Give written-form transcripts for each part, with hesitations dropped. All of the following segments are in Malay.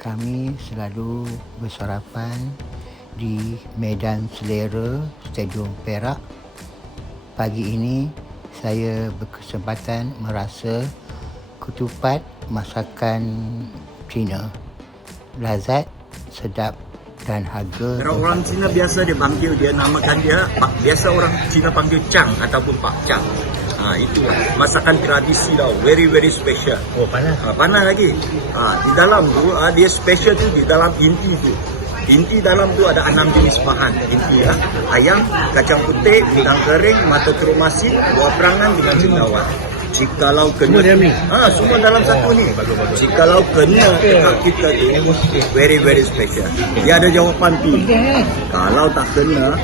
Kami selalu bersarapan di Medan Selera, Stadium Perak. Pagi ini saya berkesempatan merasa ketupat masakan Cina. Lazat, sedap dan harga. Kalau orang Cina biasa dia panggil, dia namakan dia, biasa orang Cina panggil Chang ataupun Pak Chang. Itu masakan tradisi tau, very special. Oh, panas. Panas lagi. Di dalam tu dia special tu di dalam inti tu. Inti dalam tu ada 6 jenis bahan. Inti ayam, kacang putih, udang kering, mata telur masin, buah perangan dengan cendawan. Jikalau kena semua dalam satu ni. Jikalau kena dekat kita tu very special. Dia ada jawapan tu. Kalau tak kena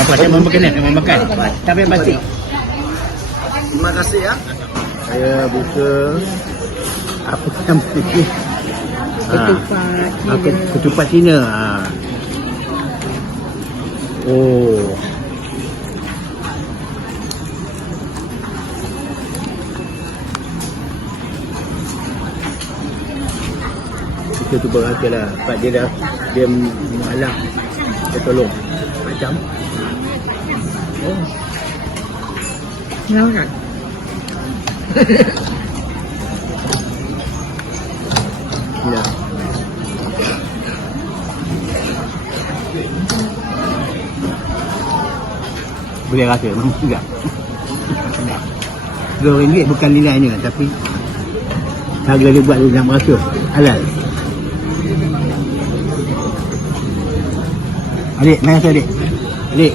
Apa saya mau makan. Tapi pasti. Terima kasih ya. Saya buka apa nama ni? Ketupat Cina. Oh. Kita tu berasa lah. Sebab dia mengalah. Dia tolong. Macam. Oh. Kenapa kan? Ya. Boleh rasa memang sedap. RM2 bukan nilainya, tapi harga dia buat dia nak merasa halal. Adik, mana rasa adik? Adik.